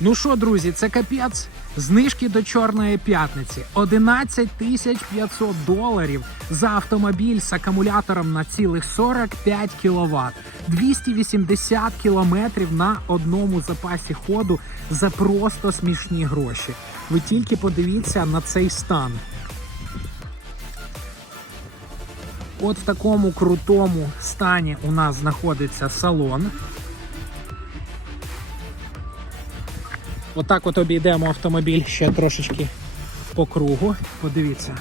Ну що, друзі, це капець. Знижки до Чорної п'ятниці. 11 тисяч 500 доларів за автомобіль з акумулятором на цілих 45 кВт. 280 кілометрів на одному запасі ходу за просто смішні гроші. Ви тільки подивіться на цей стан. От в такому крутому стані у нас знаходиться салон. Отак от обійдемо автомобіль ще трошечки по кругу. Подивіться.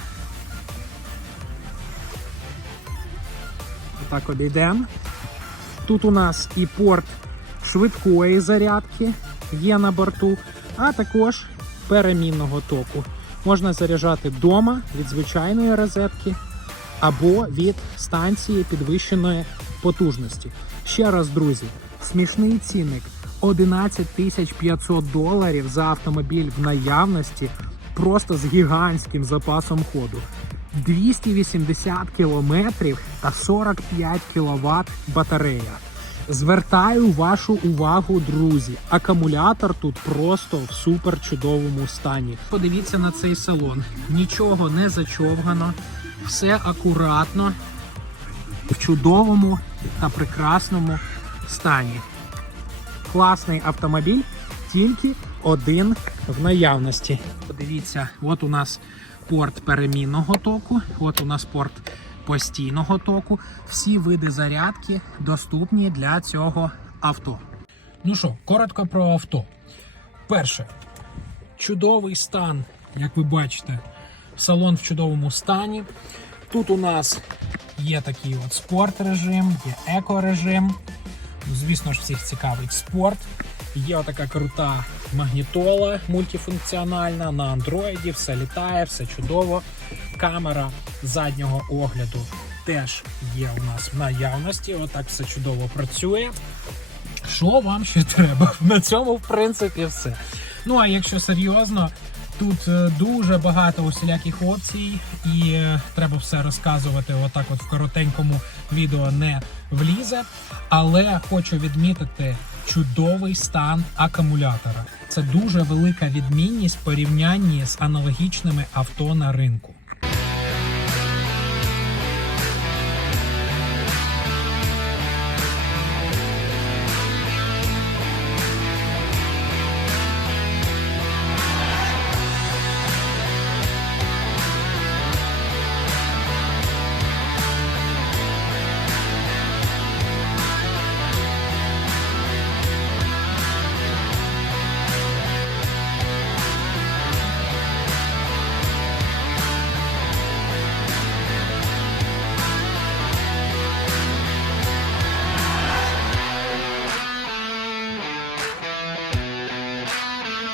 Отак обійдемо. Тут у нас і порт швидкої зарядки є на борту, а також перемінного току. Можна заряджати вдома від звичайної розетки або від станції підвищеної потужності. Ще раз, друзі, смішний цінник 11 тисяч 500 доларів за автомобіль в наявності, просто з гігантським запасом ходу. 280 кілометрів та 45 кВт батарея. Звертаю вашу увагу, друзі. Акумулятор тут просто в супер чудовому стані. Подивіться на цей салон. Нічого не зачовгано, все акуратно, в чудовому та прекрасному стані. Класний автомобіль, тільки один в наявності. Подивіться, от у нас порт перемінного току, от у нас порт постійного току. Всі види зарядки доступні для цього авто. Ну що, коротко про авто. Перше, чудовий стан, як ви бачите, салон в чудовому стані. Тут у нас є такий от спорт режим, є еко режим. Звісно ж, всіх цікавить спорт. Є отака крута магнітола мультифункціональна на андроїді, все літає, все чудово. Камера заднього огляду теж є у нас в наявності. Отак все чудово працює. Що вам ще треба? На цьому, в принципі, все. Ну а якщо серйозно, тут е, дуже багато усіляких опцій, і е, треба все розказувати отак, от в коротенькому відео не влізе. Але хочу відмітити чудовий стан акумулятора. Це дуже велика відмінність в порівнянні з аналогічними авто на ринку.